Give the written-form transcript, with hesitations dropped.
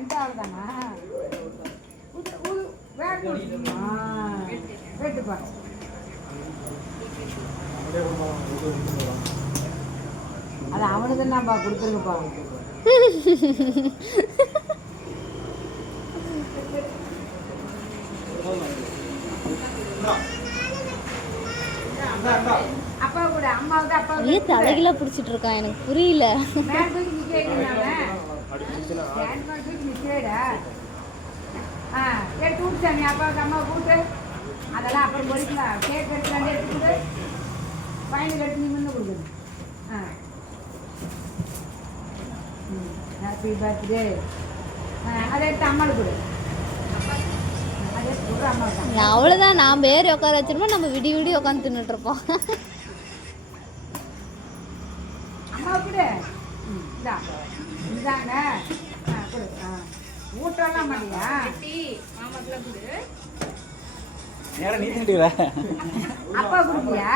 ரெண்டாவது தானா கேட்டுப்பா அது அவனுக்கு தான்ப்பா கொடுத்துருங்கப்பா அப்பா கூட அம்மாவுக்கு அப்பா தலைகளாக பிடிச்சிட்டு இருக்கான் எனக்கு புரியல எடுத்து விட்டுச்சா நீ அப்பாவுக்கு அம்மா கூட்டு அதெல்லாம் அப்புறம் பொறிக்கலாம் கேக் எடுத்துலாண்டே எடுத்துக்கிட்டு பையனுக்கு எடுத்து நீ முன்ன கொடுக்குது ஹாப்பி பர்த்டே அதை எடுத்து அம்மாவுக்கு கொடு அதை எடுத்து கொடுற அம்மாவுக்கு அவ்வளோதான் நான் பேர் உட்கார வச்சிருப்போம் நம்ம விடி உட்காந்து தின்னுட்டு இருப்போம் அம்மாவுக்கு இதாங்க கொடு ஊட்டெல்லாம் மாட்டியா நேரம் நீ தின்னுட்டுல அப்பா கொடுப்பியா